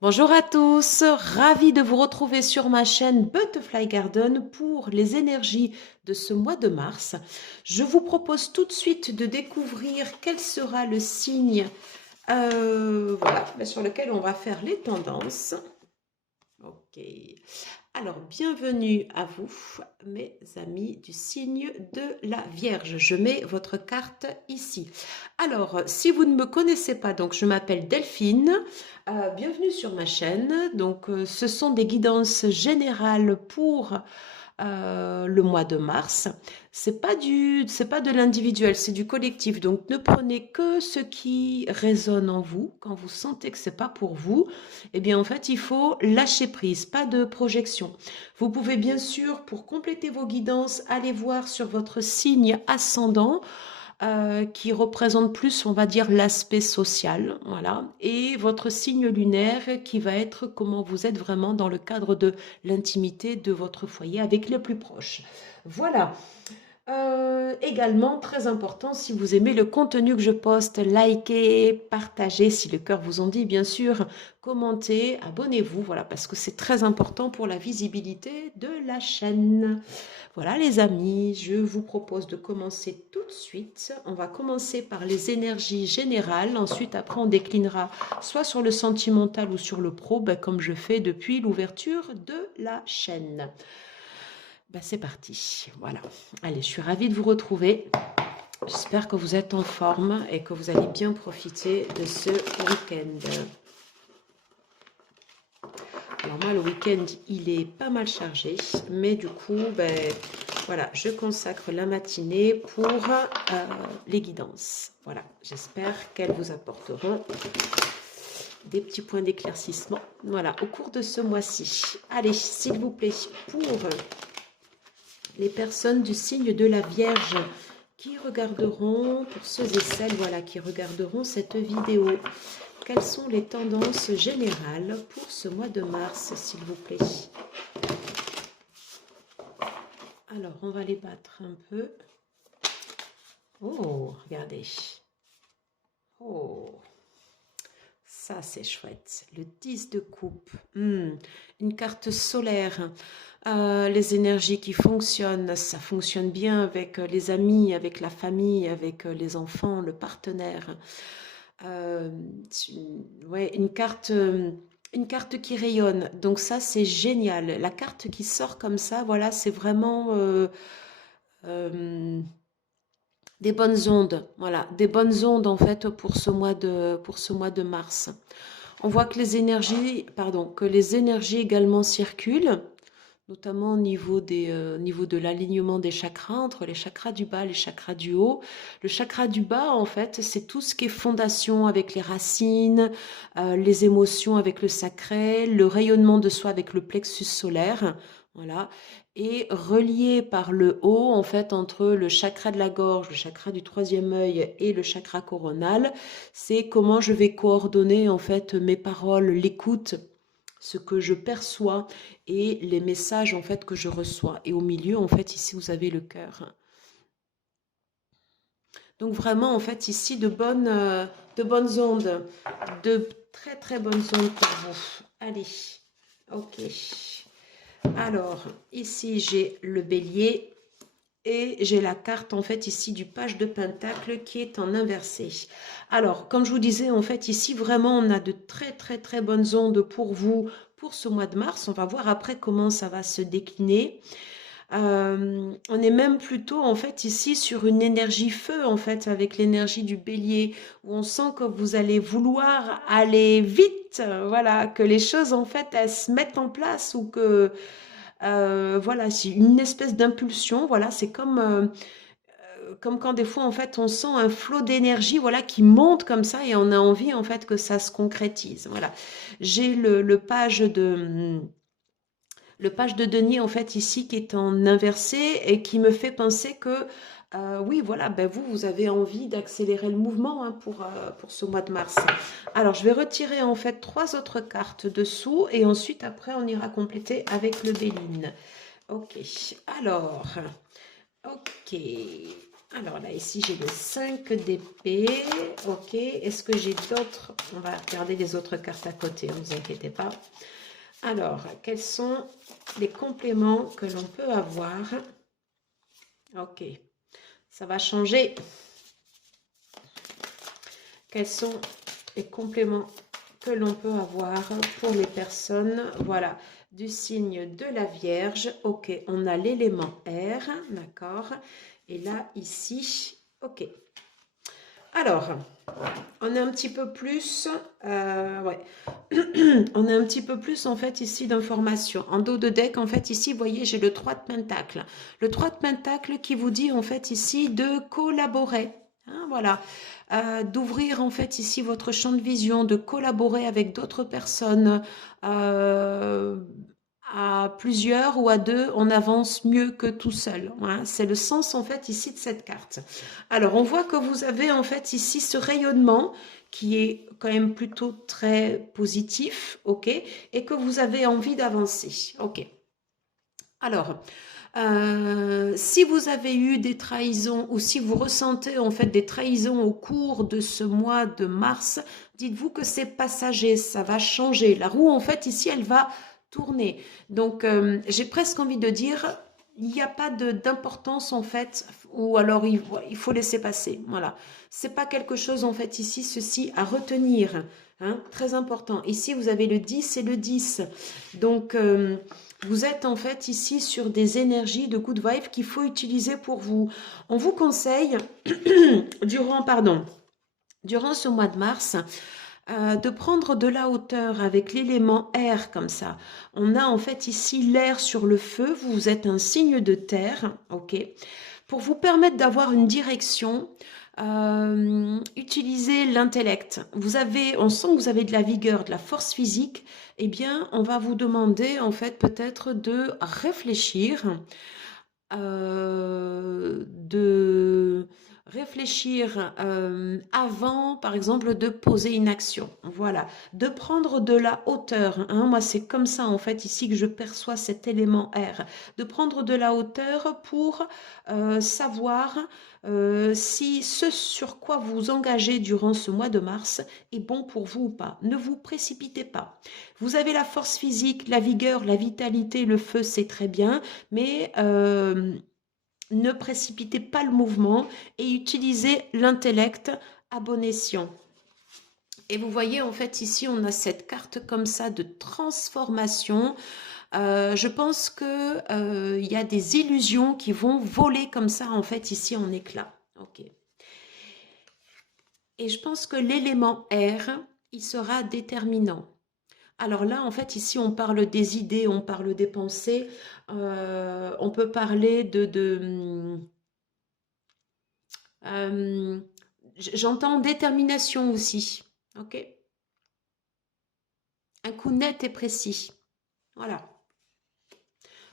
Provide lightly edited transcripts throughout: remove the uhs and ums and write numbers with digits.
Bonjour à tous, ravi de vous retrouver sur ma chaîne Butterfly Garden pour les énergies de ce mois de mars. Je vous propose tout de suite de découvrir quel sera le signe sur lequel on va faire les tendances. Ok. Alors, bienvenue à vous, mes amis du signe de la Vierge. Je mets votre carte ici. Alors, si vous ne me connaissez pas, donc je m'appelle Delphine. Bienvenue sur ma chaîne. Donc, ce sont des guidances générales pour le mois de mars. C'est pas de l'individuel, c'est du collectif. Donc, ne prenez que ce qui résonne en vous. Quand vous sentez que c'est pas pour vous, eh bien, en fait, il faut lâcher prise, pas de projection. Vous pouvez bien sûr, pour compléter vos guidances, aller voir sur votre signe ascendant qui représente plus, on va dire, l'aspect social, voilà, et votre signe lunaire qui va être comment vous êtes vraiment dans le cadre de l'intimité de votre foyer avec les plus proches. Voilà. Également, très important, si vous aimez le contenu que je poste, likez, partagez, si le cœur vous en dit, bien sûr, commentez, abonnez-vous, voilà, parce que c'est très important pour la visibilité de la chaîne. Voilà les amis, je vous propose de commencer tout de suite. On va commencer par les énergies générales. Ensuite, après, on déclinera soit sur le sentimental ou sur le pro, comme je fais depuis l'ouverture de la chaîne. C'est parti. Voilà. Allez, je suis ravie de vous retrouver. J'espère que vous êtes en forme et que vous allez bien profiter de ce week-end. Alors moi, le week-end, il est pas mal chargé, mais du coup, voilà, je consacre la matinée pour les guidances. Voilà, j'espère qu'elles vous apporteront des petits points d'éclaircissement. Voilà, au cours de ce mois-ci. Allez, s'il vous plaît, pour les personnes du signe de la Vierge qui regarderont, pour ceux et celles voilà, qui regarderont cette vidéo, quelles sont les tendances générales pour ce mois de mars, s'il vous plaît? Alors, on va les battre un peu. Oh, regardez. Oh, ça c'est chouette. Le 10 de coupe. Une carte solaire. Les énergies qui fonctionnent, ça fonctionne bien avec les amis, avec la famille, avec les enfants, le partenaire. Ouais, une carte qui rayonne. Donc ça, c'est génial. La carte qui sort comme ça, voilà, c'est vraiment euh, des bonnes ondes. Voilà, des bonnes ondes en fait pour ce mois de mars. On voit que que les énergies également circulent, notamment niveau de l'alignement des chakras, entre les chakras du bas et les chakras du haut. Le chakra du bas, en fait, c'est tout ce qui est fondation avec les racines, les émotions avec le sacré, le rayonnement de soi avec le plexus solaire, voilà, et relié par le haut, en fait, entre le chakra de la gorge, le chakra du troisième œil et le chakra coronal, c'est comment je vais coordonner, en fait, mes paroles, l'écoute, ce que je perçois et les messages en fait que je reçois. Et au milieu, en fait, ici, vous avez le cœur. Donc vraiment, en fait, ici, de bonnes ondes, de très très bonnes ondes pour vous. Allez, ok. Alors, ici, j'ai le bélier. Et j'ai la carte en fait ici du page de pentacle qui est en inversé. Alors, comme je vous disais, en fait ici vraiment on a de très très très bonnes ondes pour vous pour ce mois de mars. On va voir après comment ça va se décliner. On est même plutôt en fait ici sur une énergie feu en fait avec l'énergie du bélier où on sent que vous allez vouloir aller vite, voilà, que les choses en fait elles se mettent en place ou que voilà, c'est une espèce d'impulsion, voilà, c'est comme quand des fois en fait on sent un flot d'énergie voilà qui monte comme ça et on a envie en fait que ça se concrétise. Voilà. J'ai le page de denier en fait ici qui est en inversé et qui me fait penser que oui, voilà, vous avez envie d'accélérer le mouvement pour ce mois de mars. Alors, je vais retirer en fait 3 autres cartes dessous et ensuite, après, on ira compléter avec le Béline. Ok, alors, ok, Alors là, ici, j'ai le 5 d'épée. Ok. Est-ce que j'ai d'autres? On va regarder les autres cartes à côté, ne vous inquiétez pas. Alors, quels sont les compléments que l'on peut avoir? Ok. Ça va changer. Quels sont les compléments que l'on peut avoir pour les personnes, voilà, du signe de la Vierge? Ok, on a l'élément air, d'accord. Et là, ici, ok. Alors, on a un petit peu plus, ouais, on a un petit peu plus en fait ici d'informations. En dos de deck, en fait ici, vous voyez, j'ai le 3 de Pentacle. Le 3 de Pentacle qui vous dit en fait ici de collaborer. Hein, voilà, d'ouvrir en fait ici votre champ de vision, de collaborer avec d'autres personnes. Euh, à plusieurs ou à deux, on avance mieux que tout seul. Hein. C'est le sens en fait ici de cette carte. Alors, on voit que vous avez en fait ici ce rayonnement qui est quand même plutôt très positif, ok, et que vous avez envie d'avancer, ok. Alors, si vous avez eu des trahisons ou si vous ressentez en fait des trahisons au cours de ce mois de mars, dites-vous que c'est passager, ça va changer. La roue en fait ici, elle va tourner. Donc, j'ai presque envie de dire, il n'y a pas d'importance en fait, ou alors il faut laisser passer. Voilà, c'est pas quelque chose en fait ici, ceci à retenir. Hein, très important. Ici, vous avez le 10 et le 10. Donc, vous êtes en fait ici sur des énergies de good vibe qu'il faut utiliser pour vous. On vous conseille, durant ce mois de mars, de prendre de la hauteur avec l'élément air comme ça. On a en fait ici l'air sur le feu, vous êtes un signe de terre, ok, pour vous permettre d'avoir une direction. Utilisez l'intellect. On sent que vous avez de la vigueur, de la force physique. Eh bien, on va vous demander en fait peut-être de réfléchir, de réfléchir avant, par exemple, de poser une action. Voilà, de prendre de la hauteur. Hein. Moi, c'est comme ça, en fait, ici que je perçois cet élément R. De prendre de la hauteur pour savoir si ce sur quoi vous engagez durant ce mois de mars est bon pour vous ou pas. Ne vous précipitez pas. Vous avez la force physique, la vigueur, la vitalité, le feu, c'est très bien, mais ne précipitez pas le mouvement et utilisez l'intellect à bon escient. Et vous voyez, en fait, ici, on a cette carte comme ça de transformation. Je pense que y a des illusions qui vont voler comme ça, en fait, ici, en éclats. Ok. Et je pense que l'élément R, il sera déterminant. Alors là, en fait, ici, on parle des idées, on parle des pensées, on peut parler euh, j'entends détermination aussi, ok? Un coup net et précis, voilà.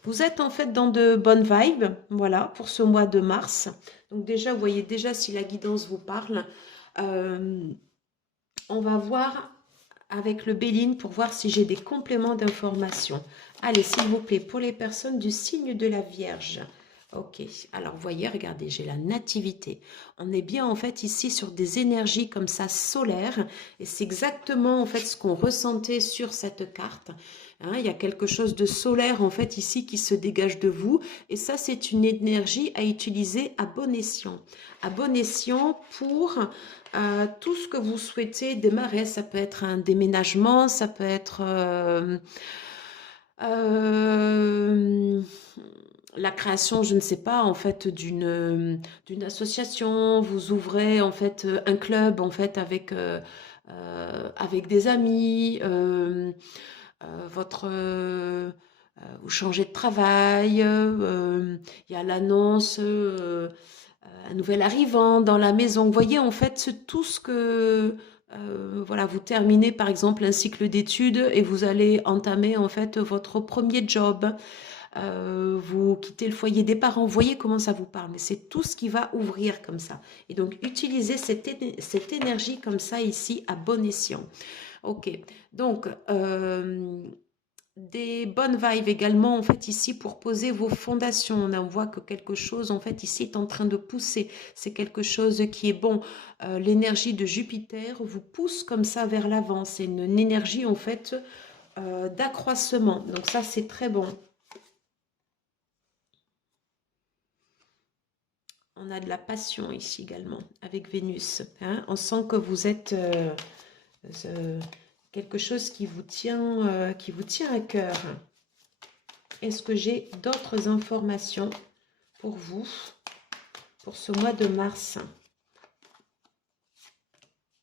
Vous êtes en fait dans de bonnes vibes, voilà, pour ce mois de mars. Donc déjà, vous voyez déjà si la guidance vous parle. Euh, on va voir avec le Béline pour voir si j'ai des compléments d'information. Allez, s'il vous plaît, pour les personnes du signe de la Vierge. Ok, alors vous voyez, regardez, j'ai la nativité. On est bien en fait ici sur des énergies comme ça solaires et c'est exactement en fait ce qu'on ressentait sur cette carte. Hein, il y a quelque chose de solaire en fait ici qui se dégage de vous et ça c'est une énergie à utiliser à bon escient. À bon escient pour tout ce que vous souhaitez démarrer. Ça peut être un déménagement, ça peut être euh, la création, je ne sais pas, en fait, d'une association. Vous ouvrez en fait un club en fait avec des amis. Votre vous changez de travail. Il y a l'annonce. Un nouvel arrivant dans la maison. Vous voyez, en fait, c'est tout ce que... voilà, vous terminez par exemple un cycle d'études et vous allez entamer en fait votre premier job. Vous quittez le foyer des parents. Vous voyez comment ça vous parle, mais c'est tout ce qui va ouvrir comme ça. Et donc, utilisez cette énergie comme ça ici à bon escient. Ok, donc des bonnes vibes également, en fait, ici, pour poser vos fondations. On voit que quelque chose, en fait, ici, est en train de pousser. C'est quelque chose qui est bon. L'énergie de Jupiter vous pousse comme ça vers l'avant. C'est une énergie, en fait, d'accroissement. Donc ça, c'est très bon. On a de la passion ici également, avec Vénus. Hein. On sent que vous êtes quelque chose qui vous tient à cœur. Est-ce que j'ai d'autres informations pour vous, pour ce mois de mars?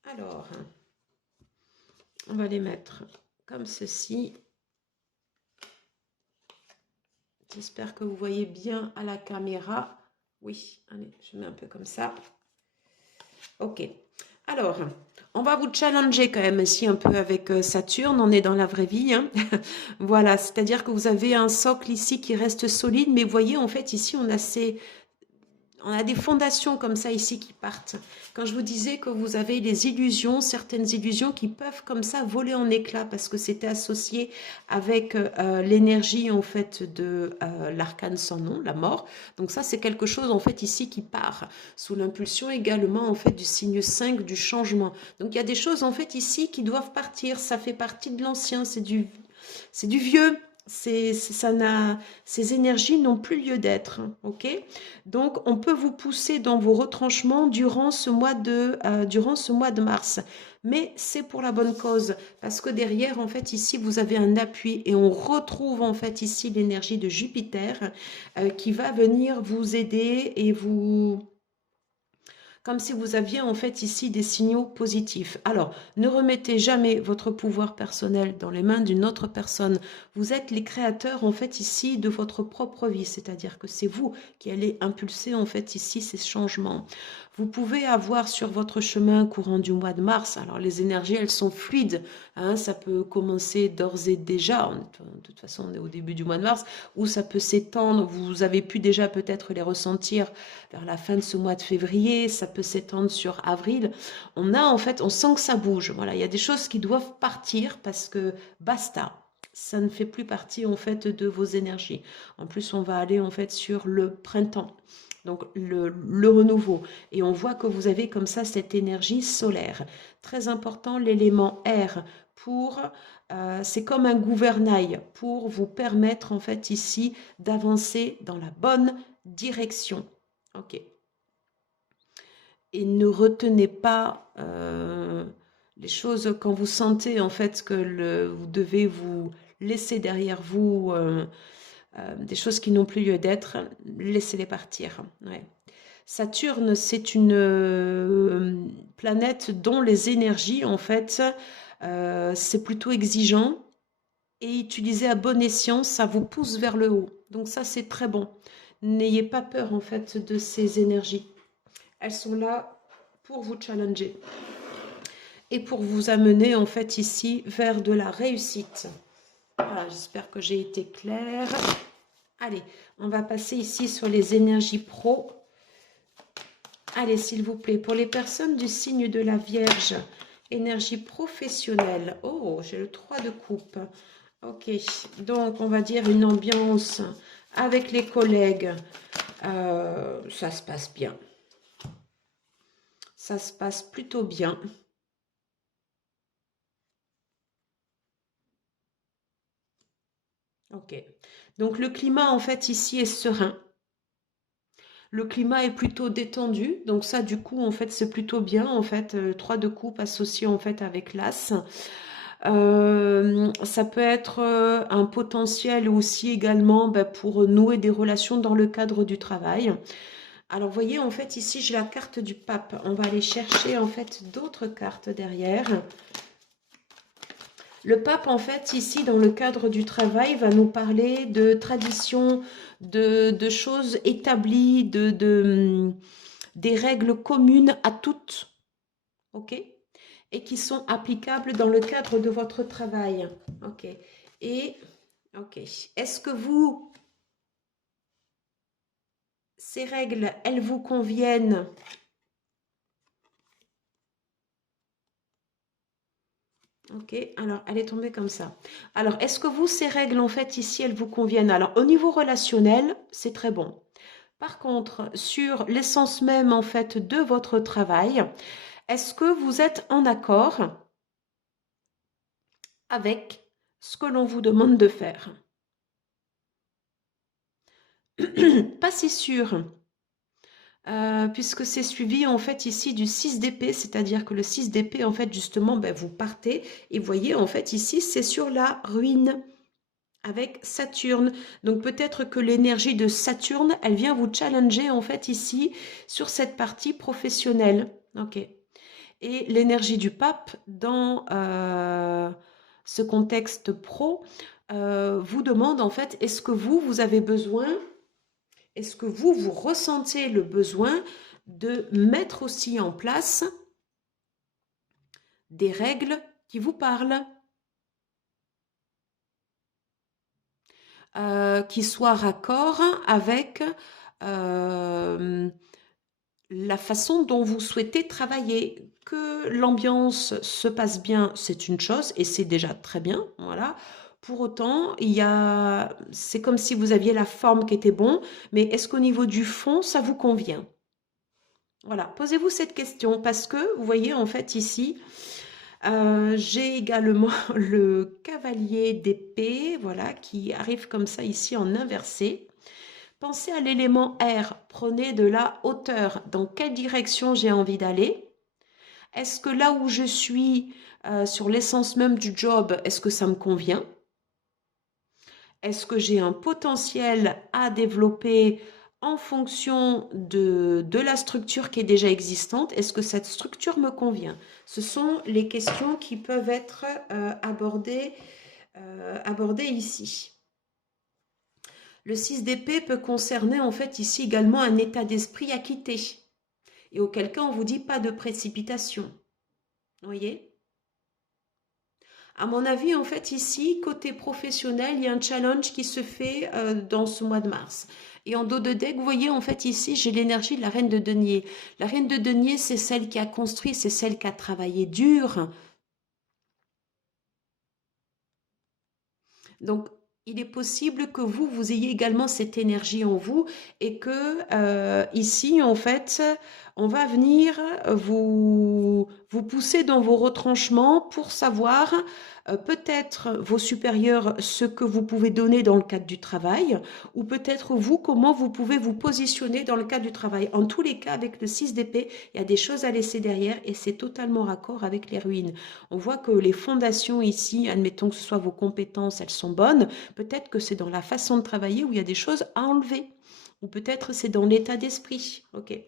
Alors, on va les mettre comme ceci. J'espère que vous voyez bien à la caméra. Oui, allez, je mets un peu comme ça. Ok. Alors, on va vous challenger quand même ici un peu avec Saturne. On est dans la vraie vie. Hein. Voilà, c'est-à-dire que vous avez un socle ici qui reste solide. Mais vous voyez, en fait, ici, on a des fondations comme ça ici qui partent. Quand je vous disais que vous avez les illusions, certaines illusions qui peuvent comme ça voler en éclats parce que c'était associé avec l'énergie en fait de l'arcane sans nom, la mort. Donc ça c'est quelque chose en fait ici qui part sous l'impulsion également en fait du signe 5 du changement. Donc il y a des choses en fait ici qui doivent partir. Ça fait partie de l'ancien, c'est du vieux. Ces énergies n'ont plus lieu d'être, ok? Donc, on peut vous pousser dans vos retranchements durant ce mois de mars. Mais c'est pour la bonne cause, parce que derrière, en fait, ici, vous avez un appui et on retrouve, en fait, ici, l'énergie de Jupiter qui va venir vous aider et vous comme si vous aviez en fait ici des signaux positifs. Alors, ne remettez jamais votre pouvoir personnel dans les mains d'une autre personne. Vous êtes les créateurs en fait ici de votre propre vie, c'est-à-dire que c'est vous qui allez impulser en fait ici ces changements. Vous pouvez avoir sur votre chemin courant du mois de mars, alors les énergies elles sont fluides, hein, ça peut commencer d'ores et déjà, de toute façon on est au début du mois de mars, ou ça peut s'étendre, vous avez pu déjà peut-être les ressentir vers la fin de ce mois de février, ça peut s'étendre sur avril. On sent que ça bouge. Voilà, il y a des choses qui doivent partir parce que basta. Ça ne fait plus partie en fait de vos énergies. En plus, on va aller en fait sur le printemps. Donc le renouveau. Et on voit que vous avez comme ça cette énergie solaire. Très important, l'élément air c'est comme un gouvernail pour vous permettre en fait ici d'avancer dans la bonne direction. Ok. Et ne retenez pas les choses quand vous sentez en fait que vous devez vous laisser derrière vous des choses qui n'ont plus lieu d'être, laissez-les partir. Ouais. Saturne, c'est une planète dont les énergies, en fait, c'est plutôt exigeant et utilisé à bon escient, ça vous pousse vers le haut. Donc ça, c'est très bon. N'ayez pas peur, en fait, de ces énergies. Elles sont là pour vous challenger et pour vous amener, en fait, ici, vers de la réussite. Voilà, j'espère que j'ai été claire. Allez, on va passer ici sur les énergies pro. Allez, s'il vous plaît, pour les personnes du signe de la Vierge, énergie professionnelle. Oh, j'ai le 3 de coupe. Ok, donc on va dire une ambiance avec les collègues. Ça se passe bien. Ça se passe plutôt bien. Ok, donc le climat en fait ici est serein. Le climat est plutôt détendu, donc ça du coup en fait c'est plutôt bien en fait. 3 de coupe associé en fait avec l'as. Ça peut être un potentiel aussi également pour nouer des relations dans le cadre du travail. Alors, vous voyez, en fait, ici, j'ai la carte du pape. On va aller chercher, en fait, d'autres cartes derrière. Le pape, en fait, ici, dans le cadre du travail, va nous parler de traditions, de choses établies, des règles communes à toutes, ok? Et qui sont applicables dans le cadre de votre travail, ok? Et, ok, est-ce que ces règles, elles vous conviennent? Ok, alors elle est tombée comme ça. Alors, est-ce que vous, ces règles, en fait, ici, elles vous conviennent? Alors, au niveau relationnel, c'est très bon. Par contre, sur l'essence même, en fait, de votre travail, est-ce que vous êtes en accord avec ce que l'on vous demande de faire? Pas si sûr, puisque c'est suivi en fait ici du 6 d'épée, c'est-à-dire que le 6 d'épée, en fait, justement, ben, vous partez et vous voyez, en fait, ici, c'est sur la ruine avec Saturne. Donc peut-être que l'énergie de Saturne, elle vient vous challenger, en fait, ici, sur cette partie professionnelle. Ok. Et l'énergie du pape dans ce contexte pro vous demande en fait, est-ce que vous avez besoin, est-ce que vous ressentez le besoin de mettre aussi en place des règles qui vous parlent, qui soient raccord avec euh, la façon dont vous souhaitez travailler. Que l'ambiance se passe bien, c'est une chose et c'est déjà très bien, voilà. Pour autant, c'est comme si vous aviez la forme qui était bon, mais est-ce qu'au niveau du fond, ça vous convient? Voilà, posez-vous cette question parce que vous voyez en fait ici, j'ai également le cavalier d'épée, voilà, qui arrive comme ça ici en inversé. Pensez à l'élément R, prenez de la hauteur. Dans quelle direction j'ai envie d'aller? Est-ce que là où je suis, sur l'essence même du job, est-ce que ça me convient? Est-ce que j'ai un potentiel à développer en fonction de la structure qui est déjà existante? Est-ce que cette structure me convient? Ce sont les questions qui peuvent être abordées ici. Le 6 d'épée peut concerner en fait ici également un état d'esprit à quitter. Et auquel cas on vous dit pas de précipitation. Vous voyez? À mon avis, en fait, ici, côté professionnel, il y a un challenge qui se fait dans ce mois de mars. Et en dos de deck, vous voyez, en fait, ici, j'ai l'énergie de la reine de denier. La reine de denier, c'est celle qui a construit, c'est celle qui a travaillé dur. Donc, il est possible que vous ayez également cette énergie en vous et que ici, en fait, on va venir vous pousser dans vos retranchements pour savoir peut-être vos supérieurs ce que vous pouvez donner dans le cadre du travail ou peut-être vous, comment vous pouvez vous positionner dans le cadre du travail. En tous les cas, avec le 6 d'épée, il y a des choses à laisser derrière et c'est totalement raccord avec les ruines. On voit que les fondations ici, admettons que ce soit vos compétences, elles sont bonnes. Peut-être que c'est dans la façon de travailler où il y a des choses à enlever. Ou peut-être c'est dans l'état d'esprit. Ok.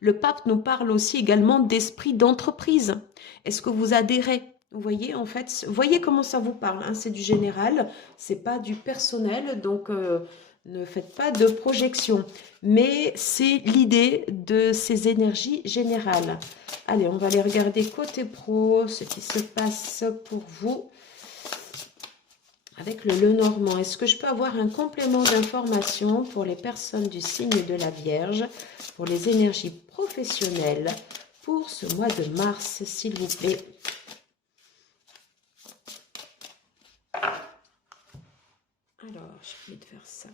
Le pape nous parle aussi également d'esprit d'entreprise. Est-ce que vous adhérez? Vous voyez, en fait, voyez comment ça vous parle. Hein, c'est du général, c'est pas du personnel, donc ne faites pas de projection. Mais c'est l'idée de ces énergies générales. Allez, on va aller regarder côté pro, ce qui se passe pour vous avec le Lenormand. Est-ce que je peux avoir un complément d'information pour les personnes du signe de la Vierge, pour les énergies professionnelles, pour ce mois de mars, s'il vous plaît? Alors, j'ai oublié de faire ça.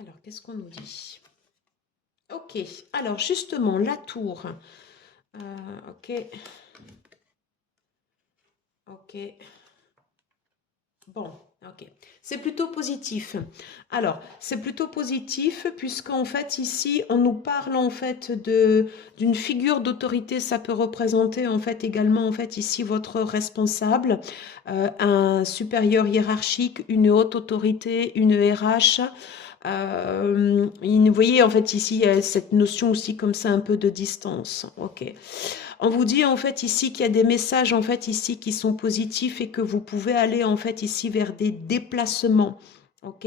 Alors, qu'est-ce qu'on nous dit? Ok, alors justement, la tour. Ok. Ok. Bon, ok. C'est plutôt positif. Alors, c'est plutôt positif puisqu'en fait, ici, on nous parle en fait d'une figure d'autorité. Ça peut représenter en fait également en fait ici votre responsable, un supérieur hiérarchique, une haute autorité, une RH. Vous voyez en fait ici, il y a cette notion aussi comme ça un peu de distance. Ok. On vous dit en fait ici qu'il y a des messages en fait ici qui sont positifs et que vous pouvez aller en fait ici vers des déplacements. Ok.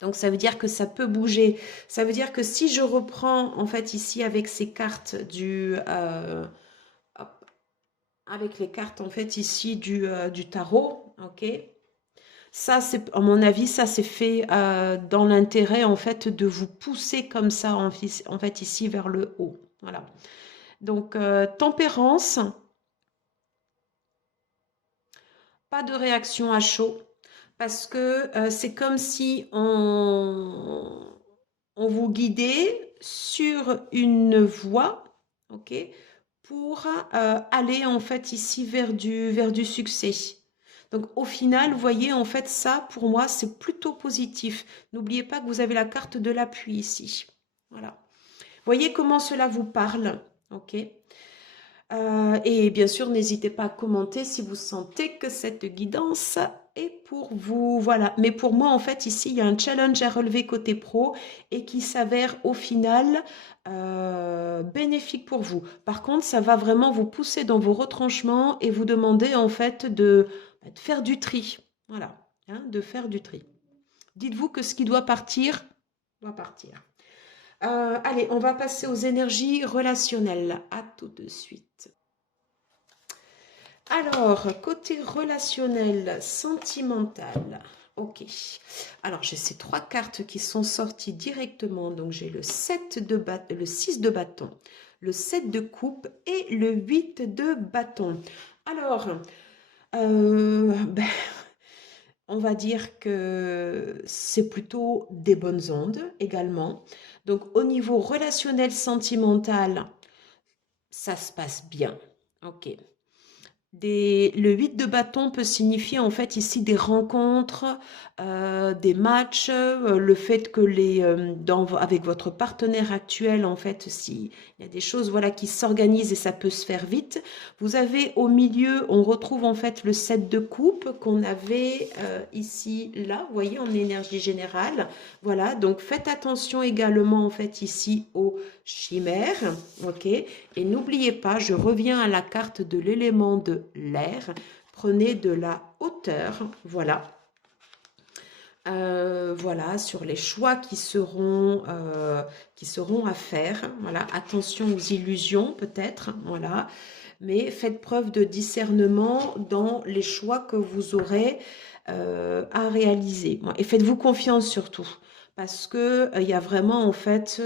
Donc, ça veut dire que ça peut bouger. Ça veut dire que si je reprends, en fait, ici, avec ces cartes hop, avec les cartes, en fait, ici, du tarot, ok? Ça, c'est, à mon avis, ça, c'est fait dans l'intérêt, en fait, de vous pousser comme ça, en fait, ici, vers le haut. Voilà. Donc, tempérance, pas de réaction à chaud, parce que c'est comme si on vous guidait sur une voie, ok, pour aller en fait ici vers du succès. Donc au final, vous voyez, en fait, ça, pour moi, c'est plutôt positif. N'oubliez pas que vous avez la carte de l'appui ici. Voilà. Voyez comment cela vous parle, ok? Et bien sûr, n'hésitez pas à commenter si vous sentez que cette guidance est pour vous. Voilà. Mais pour moi, en fait, ici, il y a un challenge à relever côté pro et qui s'avère au final bénéfique pour vous. Par contre, ça va vraiment vous pousser dans vos retranchements et vous demander en fait de faire du tri. Voilà. Hein, de faire du tri. Dites-vous que ce qui doit partir, doit partir. Allez, on va passer aux énergies relationnelles. À tout de suite. Alors, côté relationnel, sentimental. Ok. Alors, j'ai ces trois cartes qui sont sorties directement. Donc, j'ai le 6 de bâton, le 7 de coupe et le 8 de bâton. Alors, ben, on va dire que c'est plutôt des bonnes ondes également. Donc, au niveau relationnel sentimental, ça se passe bien. Ok. Le 8 de bâton peut signifier en fait ici des rencontres, des matchs, le fait que avec votre partenaire actuel, en fait, si il y a des choses voilà, qui s'organisent et ça peut se faire vite. Vous avez au milieu, on retrouve en fait le 7 de coupe qu'on avait ici, là, vous voyez, en énergie générale. Voilà, donc faites attention également en fait ici aux chimères, ok? Et n'oubliez pas, je reviens à la carte de l'élément de l'air. Prenez de la hauteur, voilà. Voilà, sur les choix qui seront à faire. Voilà, attention aux illusions peut-être, voilà. Mais faites preuve de discernement dans les choix que vous aurez à réaliser. Et faites-vous confiance surtout, parce que il y a vraiment en fait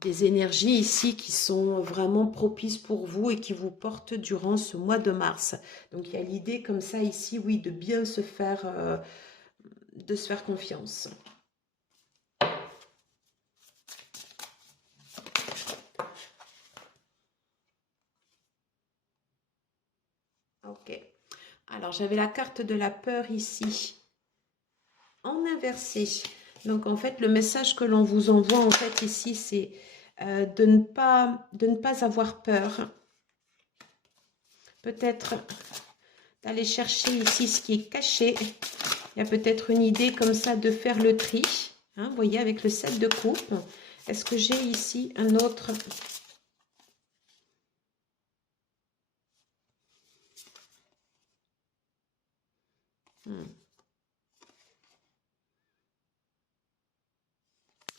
des énergies ici qui sont vraiment propices pour vous et qui vous portent durant ce mois de mars. Donc il y a l'idée comme ça ici, oui, de bien se faire confiance. Ok. Alors j'avais la carte de la peur ici en inversé. Donc en fait le message que l'on vous envoie en fait ici c'est de ne pas avoir peur. Peut-être d'aller chercher ici ce qui est caché. Il y a peut-être une idée comme ça de faire le tri. Hein, vous voyez, avec le 7 de coupe. Est-ce que j'ai ici un autre...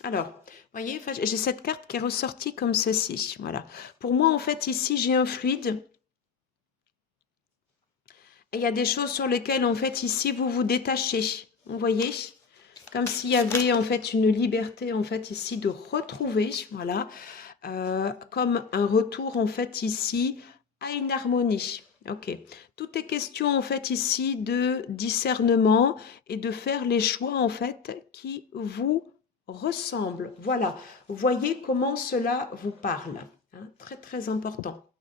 Alors, vous voyez, j'ai cette carte qui est ressortie comme ceci. Voilà. Pour moi, en fait, ici, j'ai un fluide. Et il y a des choses sur lesquelles, en fait, ici, vous vous détachez. Vous voyez? Comme s'il y avait, en fait, une liberté, en fait, ici, de retrouver, voilà, comme un retour, en fait, ici, à une harmonie. Ok. Tout est question, en fait, ici, de discernement et de faire les choix, en fait, qui vous ressemblent. Voilà. Voyez comment cela vous parle. Hein, très, très important.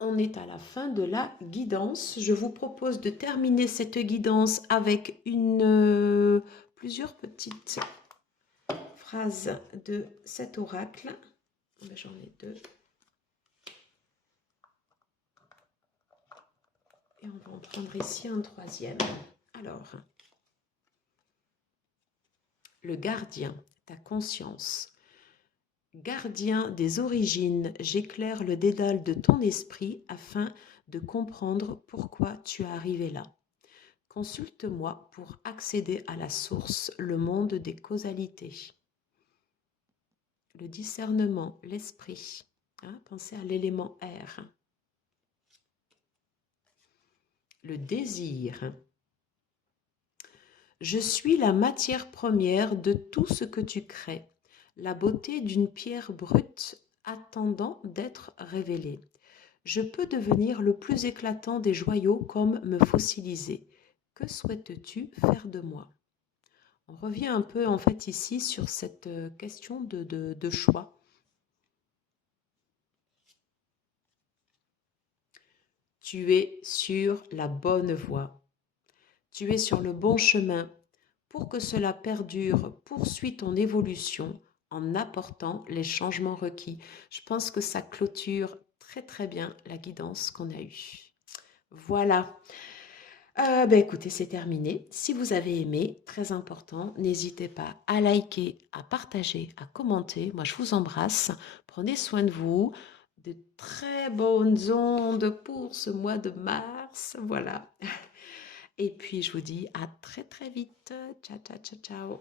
On est à la fin de la guidance. Je vous propose de terminer cette guidance avec plusieurs petites phrases de cet oracle. J'en ai deux. Et on va en prendre ici un troisième. Alors, le gardien, ta conscience. Gardien des origines, j'éclaire le dédale de ton esprit afin de comprendre pourquoi tu es arrivé là. Consulte-moi pour accéder à la source, le monde des causalités. Le discernement, l'esprit. Hein, pensez à l'élément air. Le désir. Je suis la matière première de tout ce que tu crées, la beauté d'une pierre brute attendant d'être révélée. Je peux devenir le plus éclatant des joyaux comme me fossiliser. Que souhaites-tu faire de moi? On revient un peu en fait ici sur cette question de choix. Tu es sur la bonne voie. Tu es sur le bon chemin. Pour que cela perdure, poursuis ton évolution en apportant les changements requis. Je pense que ça clôture très très bien la guidance qu'on a eue. Voilà. Écoutez, c'est terminé. Si vous avez aimé, très important, n'hésitez pas à liker, à partager, à commenter. Moi, je vous embrasse. Prenez soin de vous. De très bonnes ondes pour ce mois de mars. Voilà. Et puis, je vous dis à très très vite. Ciao, ciao, ciao, ciao.